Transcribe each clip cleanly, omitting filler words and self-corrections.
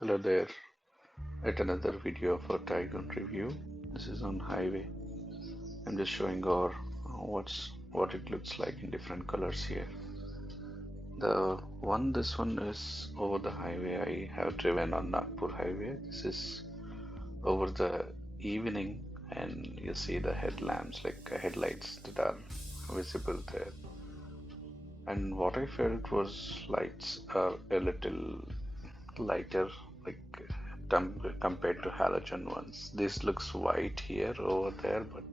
Hello there, at another video for Taigun review. This is on highway. I'm just showing our what it looks like in different colors here. This one is over the highway. I have driven on Nagpur highway. This is over the evening, and you see the headlamps, like headlights that are visible there. And what I felt was lights are a little lighter, like compared to halogen ones. This looks white here over there, but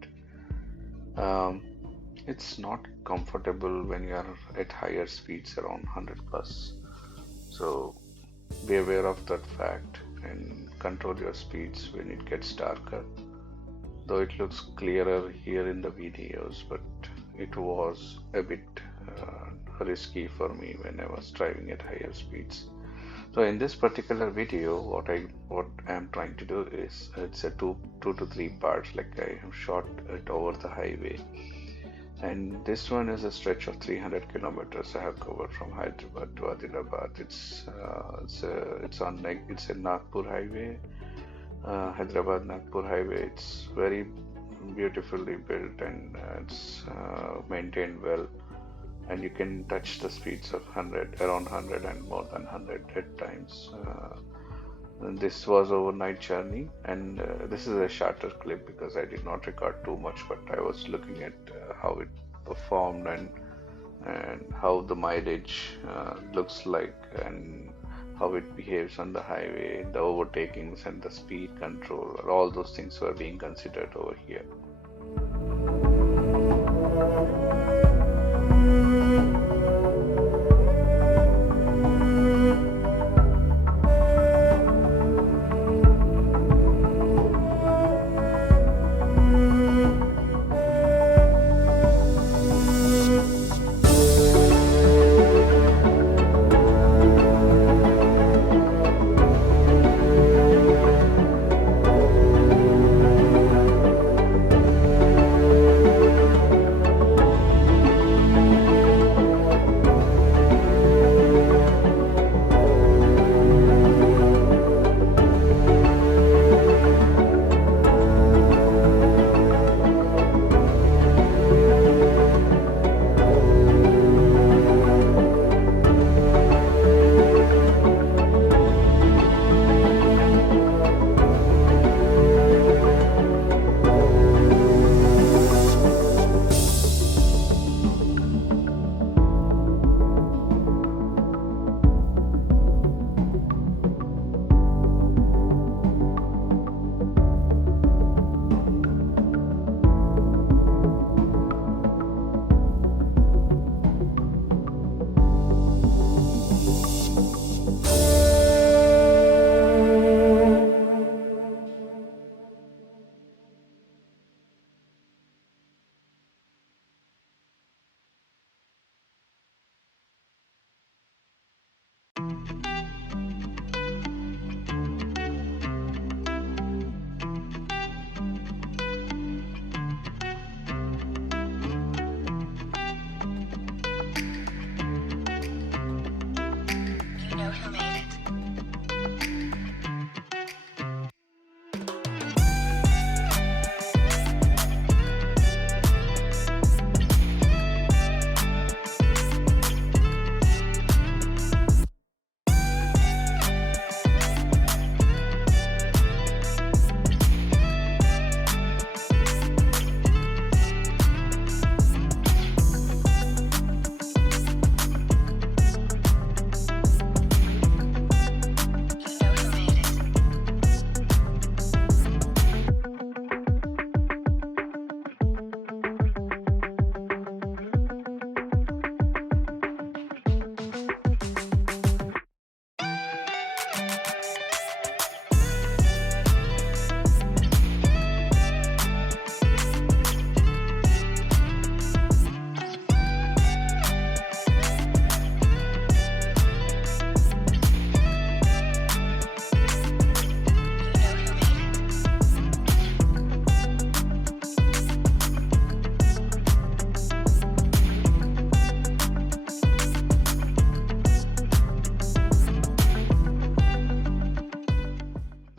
it's not comfortable when you are at higher speeds around 100 plus. So be aware of that fact and control your speeds when it gets darker. Though it looks clearer here in the videos, but it was a bit risky for me when I was driving at higher speeds. So in this particular video, what am trying to do is it's a two to three parts. Like I have shot it over the highway, and this one is a stretch of 300 kilometers I have covered from Hyderabad to Adilabad. It's a Nagpur highway, Hyderabad Nagpur highway. It's very beautifully built, and it's maintained well, and you can touch the speeds of 100, around 100 and more than 100 at times. And this was overnight journey, and this is a shorter clip because I did not record too much, but I was looking at how it performed and how the mileage looks like and how it behaves on the highway, the overtakings and the speed control. All those things were being considered over here.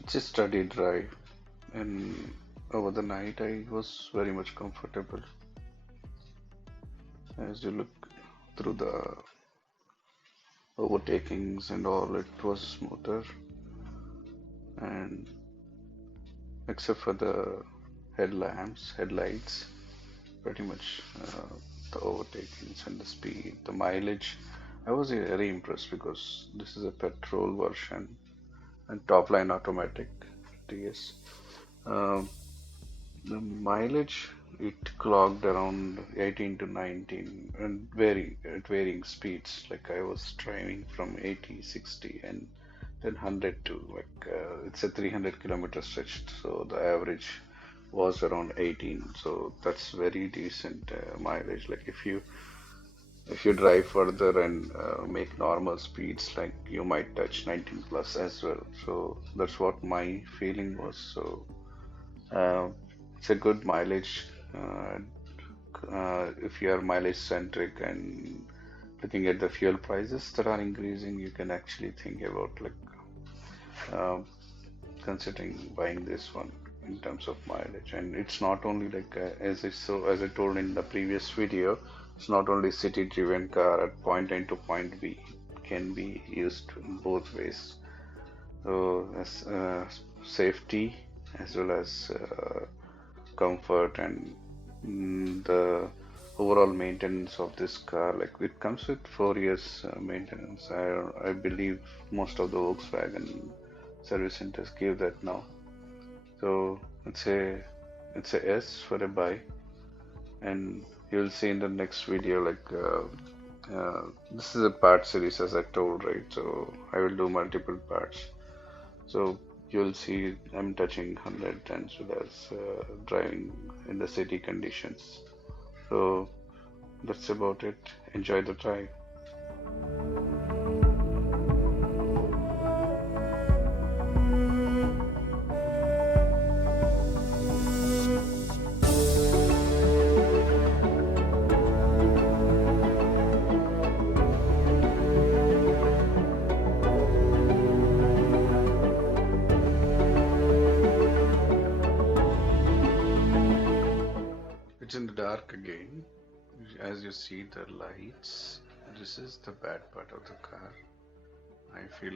It's a steady drive, and over the night I was very much comfortable. As you look through the overtakings and all, it was smoother, and except for the headlights, pretty much the overtakings and the speed, the mileage. I was very impressed because this is a petrol version and top line automatic TS. Um, the mileage it clocked around 18 to 19 and varying speeds. Like I was driving from 80, 60, and then 100 to it's a 300-kilometer stretch. So the average was around 18. So that's very decent mileage. Like if you drive further and make normal speeds, like you might touch 19 plus as well. So that's what my feeling was. So uh, it's a good mileage. If you are mileage centric and looking at the fuel prices that are increasing, you can actually think about uh, considering buying this one in terms of mileage. And it's not only as I told in the previous video, it's not only city driven car at point A to point B. It can be used in both ways. So as safety as well as comfort and the overall maintenance of this car, like it comes with 4 years maintenance. I believe most of the Volkswagen service centers give that now. So it's a S for a buy, and you'll see in the next video this is a part series as I told, right? So I will do multiple parts. So you'll see I'm touching 100 as well as driving in the city conditions. So that's about it. Enjoy the drive. It's in the dark again. As you see the lights, this is the bad part of the car. I feel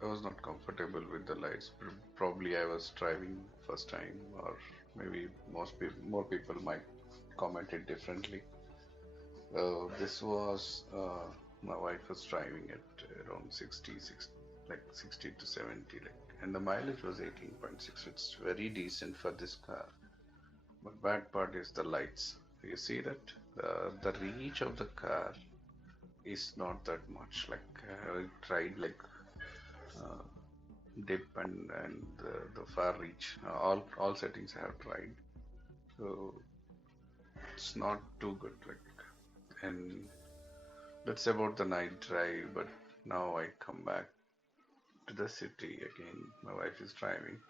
I was not comfortable with the lights. Probably I was driving first time, or maybe more people might comment it differently. This was my wife was driving at around 60 to 70, and the mileage was 18.6. It's very decent for this car. But bad part is the lights. You see that the reach of the car is not that much. I tried uh, dip and the far reach. All settings I have tried. So it's not too good. And that's about the night drive. But now I come back to the city again. My wife is driving.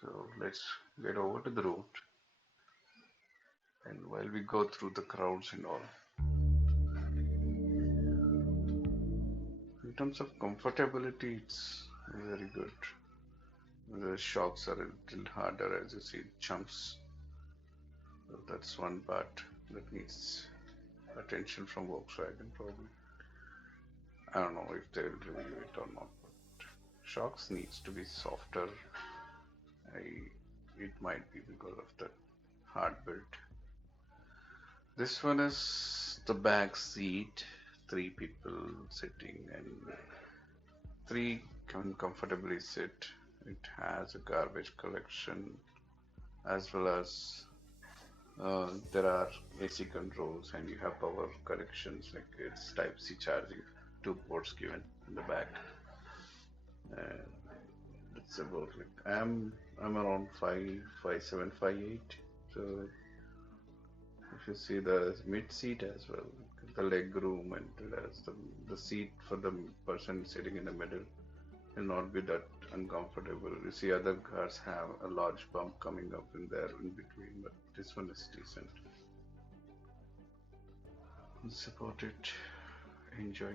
So let's get over to the road. And while we go through the crowds and all, in terms of comfortability, it's very good. The shocks are a little harder as you see jumps. So that's one part that needs attention from Volkswagen probably. I don't know if they'll review it or not, but shocks needs to be softer. It might be because of the hard build. This one is the back seat, three people sitting and three can comfortably sit. It has a garbage collection as well as there are AC controls and you have power corrections, like it's Type C charging, two ports given in the back. And it's about I'm around 5'7", 5'8". So if you see the mid seat as well, the leg room and there's the seat for the person sitting in the middle will not be that uncomfortable. You see other cars have a large bump coming up in there in between, but this one is decent. That's about it. Enjoy.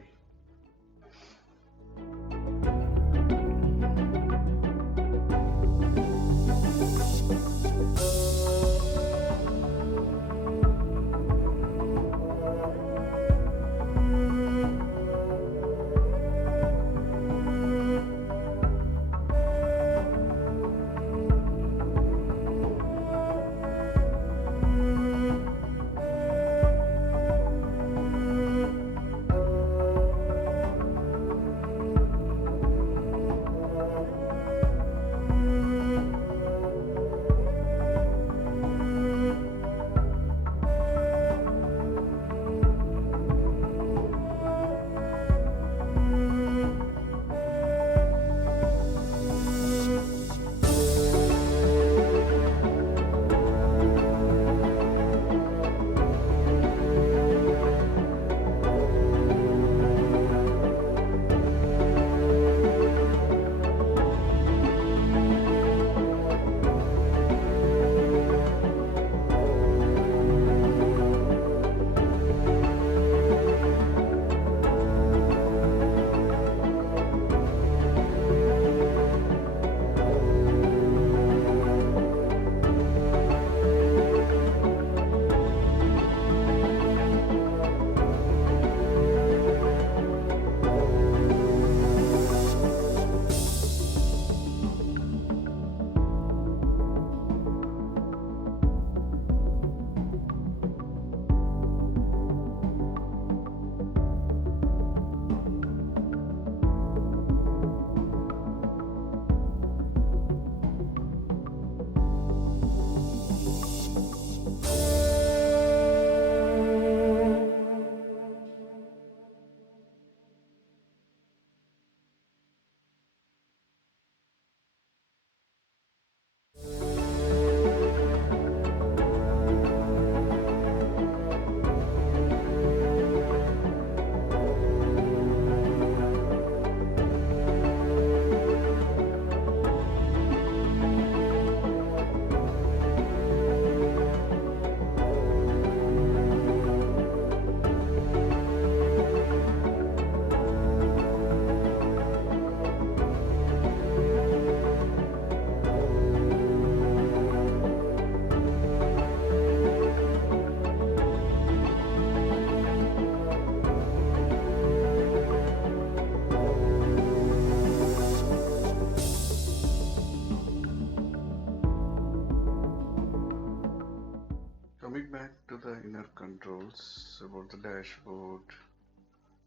inner controls about the dashboard,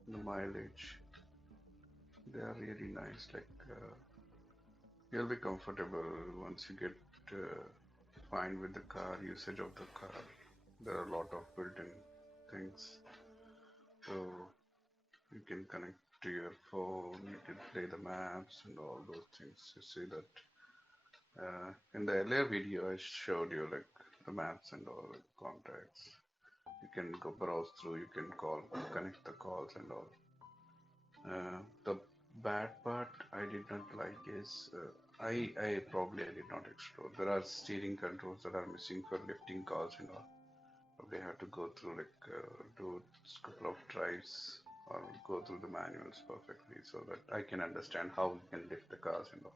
the mileage. They are really nice. You'll be comfortable once you get uh, fine with the car, usage of the car. There are a lot of built-in things, so you can connect to your phone, you can play the maps and all those things. You see that in the earlier video I showed you like the maps and all like contacts. You can go browse through, you can call, connect the calls and all. The bad part I did not like is I probably I did not explore. There are steering controls that are missing for lifting calls and all. Probably have to go through do a couple of tries or go through the manuals perfectly so that I can understand how we can lift the cars and all.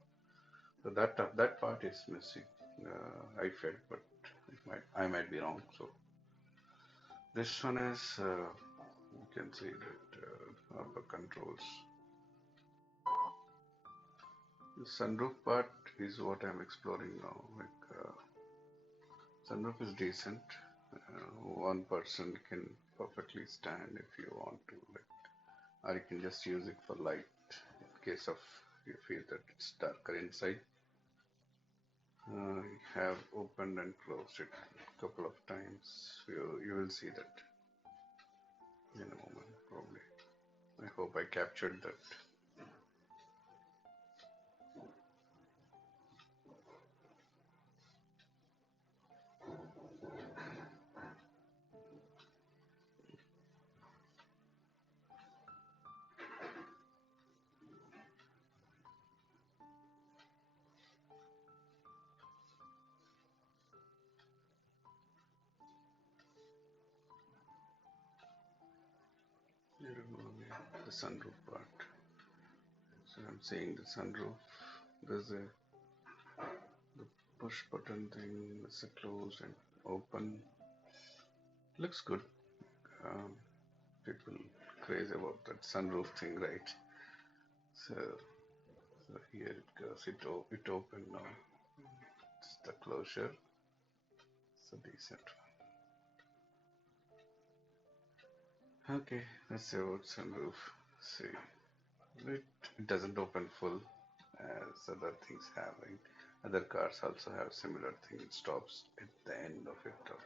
So that part is missing. I felt, but I might be wrong. So this one is you can see that upper controls. The sunroof part is what I'm exploring now. Sunroof is decent. One person can perfectly stand if you want to, or you can just use it for light in case of you feel that it's darker inside. I have opened and closed it a couple of times. You will see that in a moment, probably. I hope I captured that. The sunroof part. So I'm seeing the sunroof. There's a the push button thing. There's a close and open. Looks good. Um, People crazy about that sunroof thing, right? So, so here it goes. It opened now. It's the closure. It's a decent one. Okay, let's see about sunroof. See, it doesn't open full as other things have. Right? Other cars also have similar thing. It stops at the end of it. Or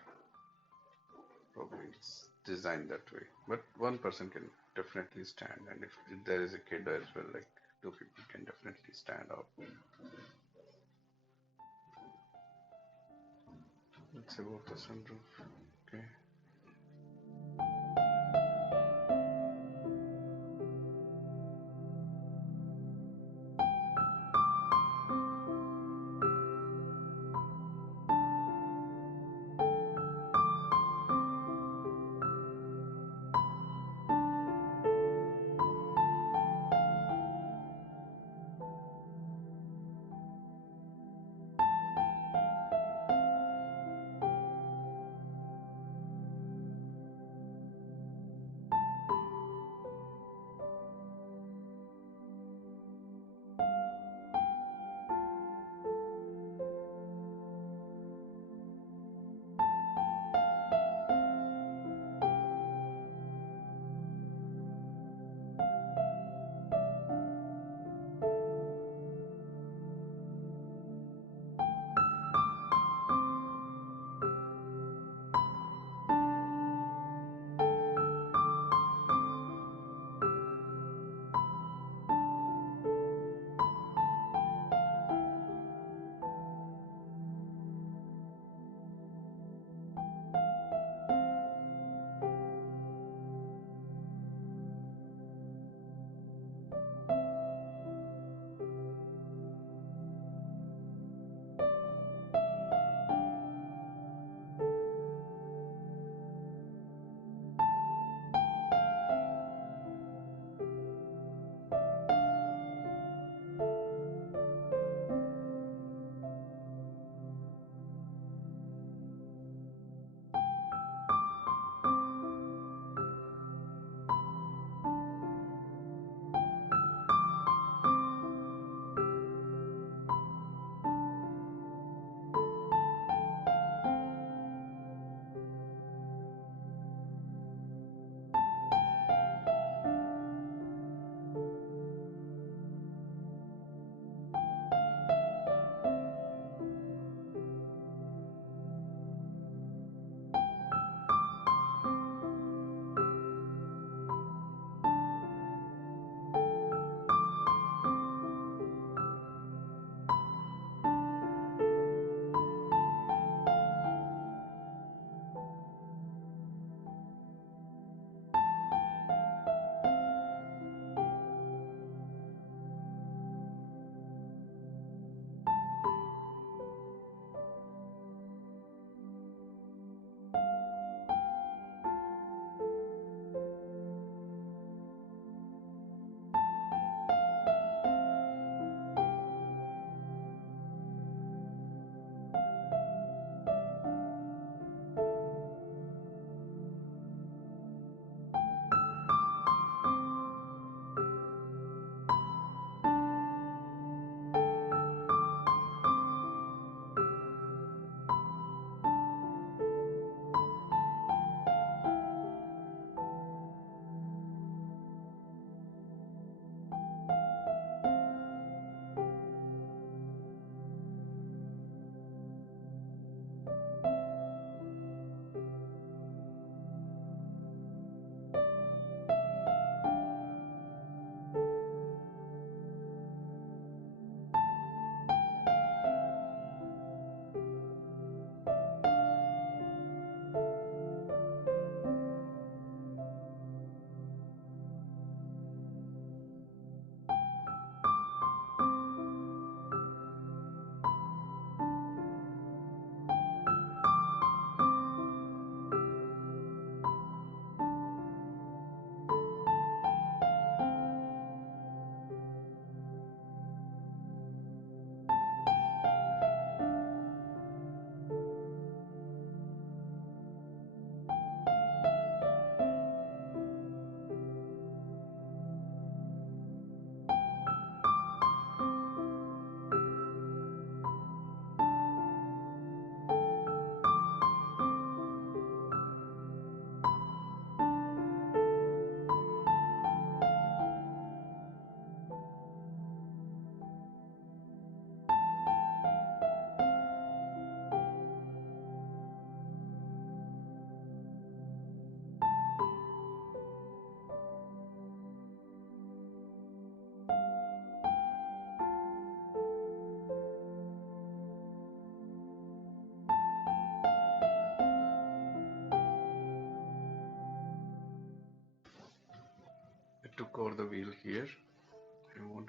probably it's designed that way. But one person can definitely stand, and if there is a kid as well, like two people can definitely stand up. Let's see about the sunroof. Okay.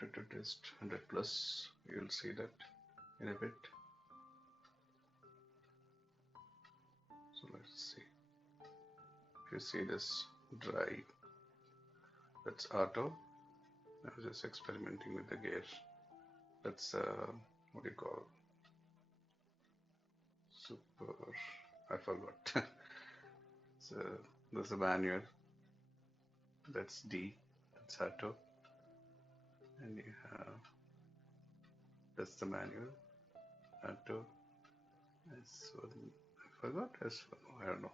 wanted to test 100 plus. You'll see that in a bit. So let's see. If you see this drive, that's auto. I was just experimenting with the gear. That's what do you call super? I forgot. So there's a manual. That's D. That's auto, and you have that's the manual. Auto. S1. I forgot S1. I don't know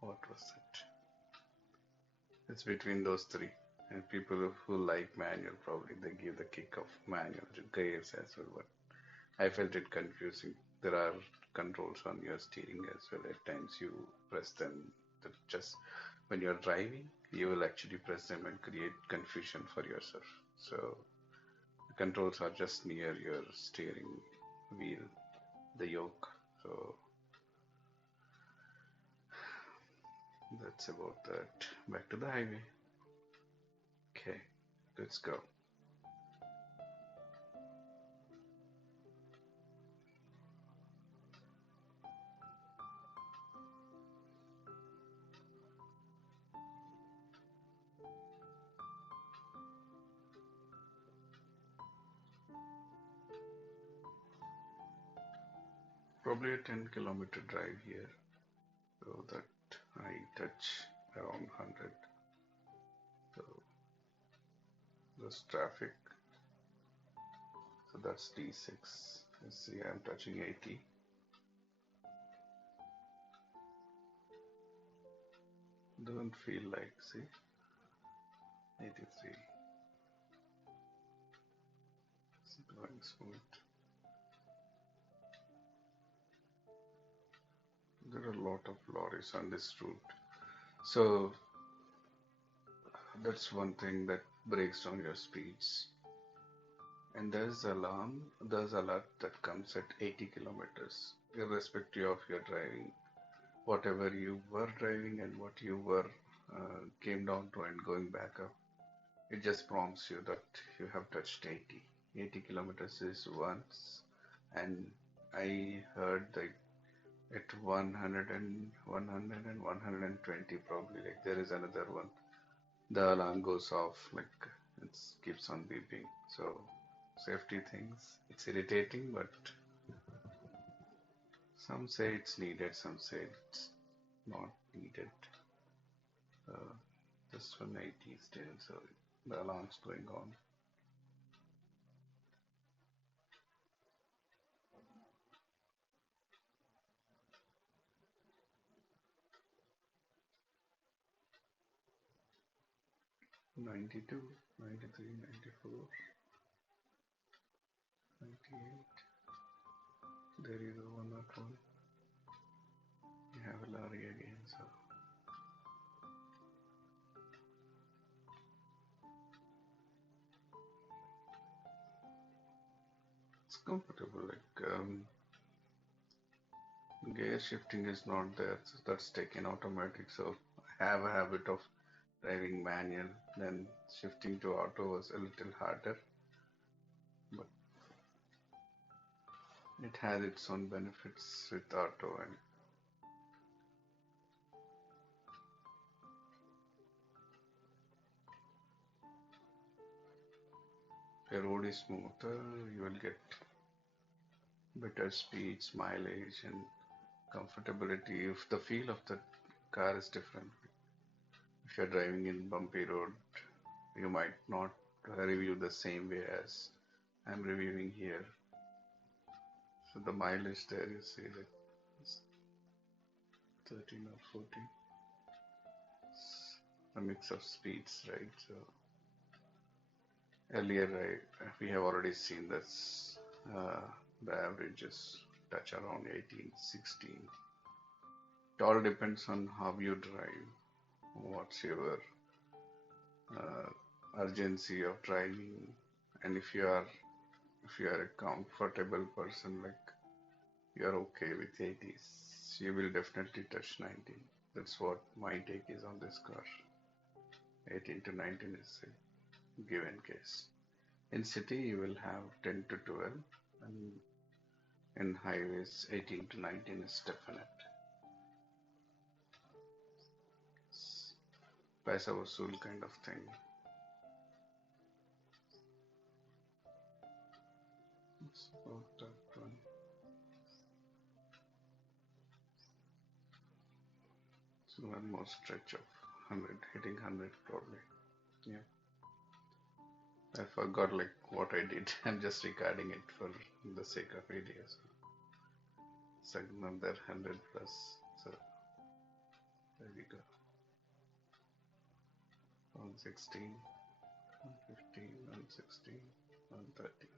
what was it. It's between those three. And people who like manual probably they give the kick of manual to gears as well. But I felt it confusing. There are controls on your steering as well. At times you press them just when you're driving, you will actually press them and create confusion for yourself. So the controls are just near your steering wheel, the yoke. So that's about that. Back to the highway. Okay, let's go. Probably a 10-kilometer drive here, so that I touch around 100. So there's traffic, so that's D6. You see, I'm touching 80. Don't feel like, see, 83. It's going smooth. There are a lot of lorries on this route. So that's one thing that breaks down your speeds. And there's alert that comes at 80 kilometers, irrespective of your driving. Whatever you were driving and what you were came down to and going back up, it just prompts you that you have touched 80. 80 kilometers is once, and I heard that at 100 and 100 and 120 probably like there is another one. The alarm goes off like it keeps on beeping. So safety things, it's irritating, but some say it's needed, some say it's not needed. Uh, this 180 still, so the alarm's going on. '92, '93, '94, '98. There is a 101. You have a lorry again, so it's comfortable. Like gear shifting is not there, so that's taken automatic. So I have a habit of driving manual, then shifting to auto was a little harder, but it has its own benefits with auto. And if your road is smoother, you will get better speeds, mileage, and comfortability. If the feel of the car is different, if you're driving in bumpy road, you might not review the same way as I'm reviewing here. So the mileage there, you see that it's 13 or 14. It's a mix of speeds, right? So earlier, we have already seen this. The averages touch around 18, 16. It all depends on how you drive. What's your uh, urgency of driving, and if you are a comfortable person, like you're okay with 80s, you will definitely touch 19. That's what my take is on this car. 18 to 19 is a given case. In city, you will have 10 to 12, and in highways, 18 to 19 is definite. It's paisa vasool kind of thing. It's about that one. So one more stretch of 100, hitting 100 probably. Yeah. I forgot like what I did. I'm just recording it for the sake of videos. It's another 100 plus. So there we go. 116, 115, 116, 130,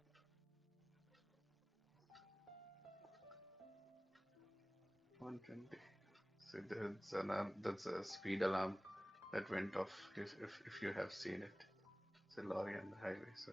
120. So that's a speed alarm that went off if you have seen it. It's a lorry on the highway. So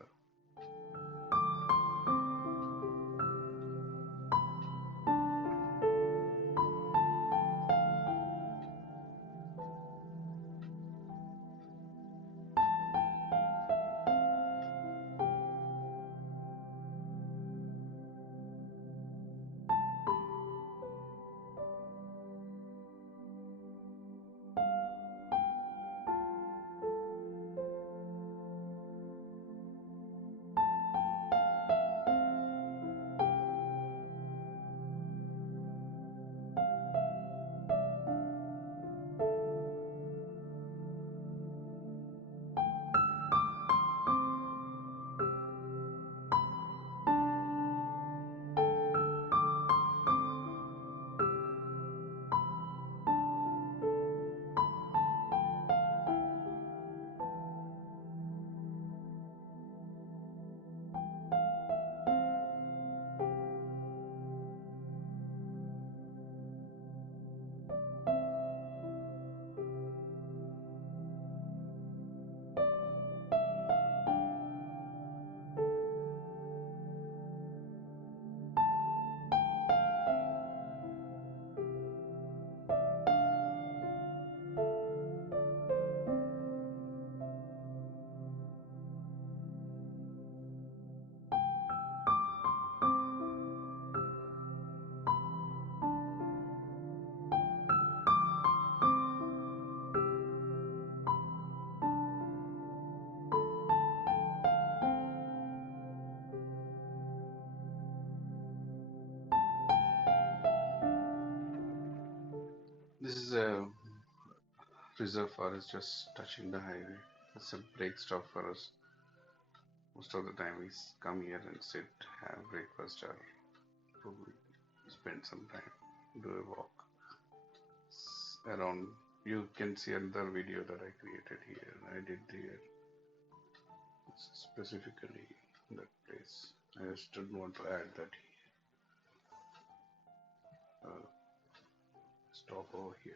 this is a reserve forest just touching the highway. It's a break stop for us. Most of the time we come here and sit, have breakfast, or probably spend some time, do a walk. Around, you can see another video that I created here. I did here specifically that place. I just didn't want to add that here. Stop over here.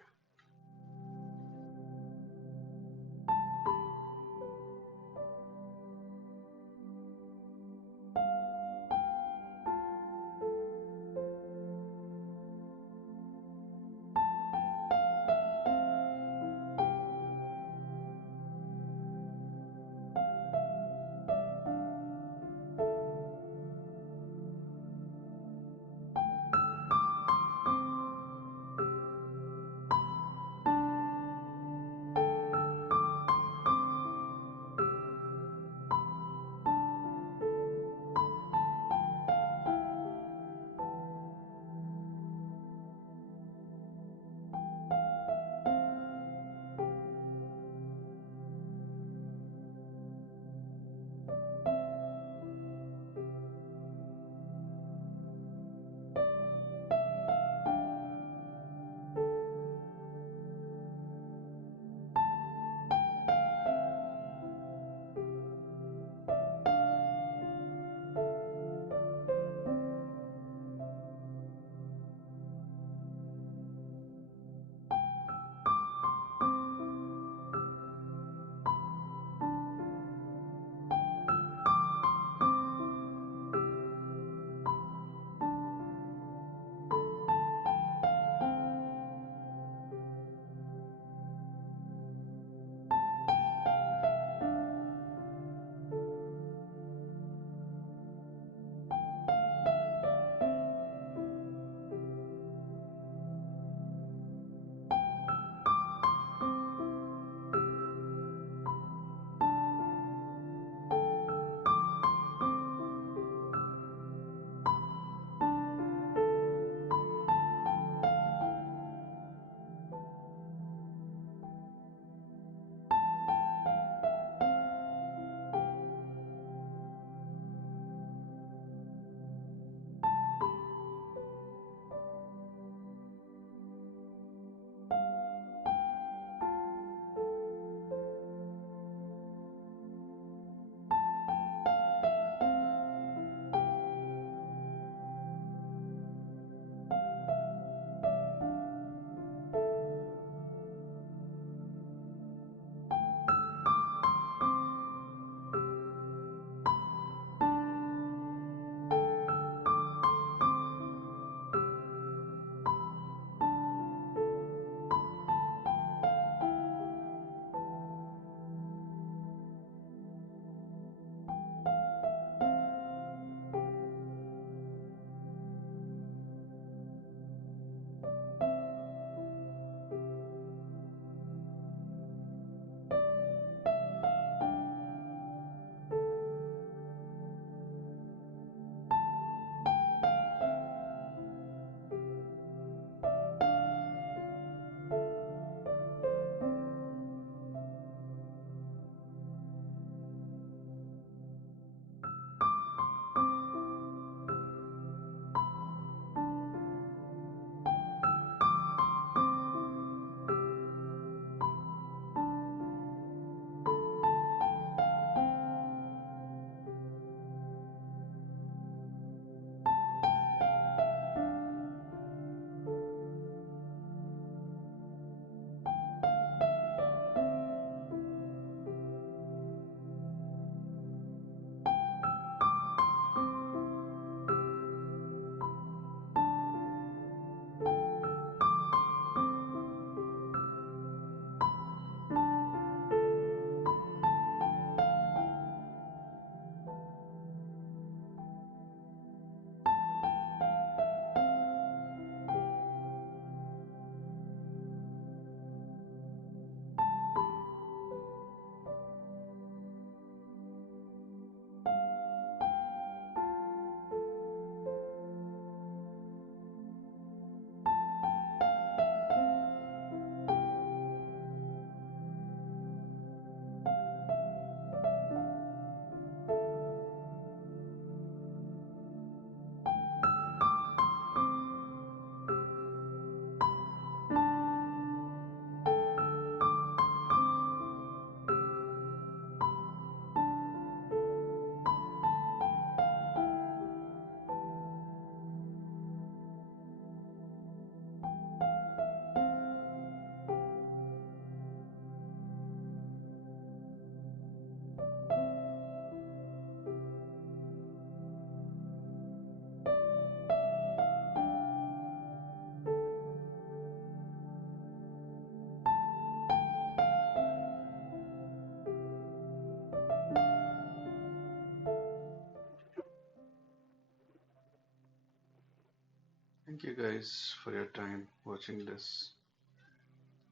Thank you guys for your time watching this,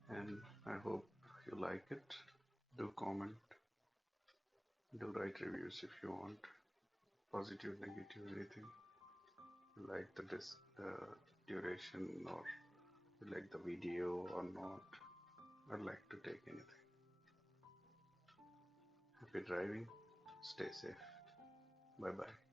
and I hope you like it. Do comment, do write reviews if you want, positive, negative, anything. You like the duration, or you like the video or not. I'd like to take anything. Happy driving, stay safe. Bye bye.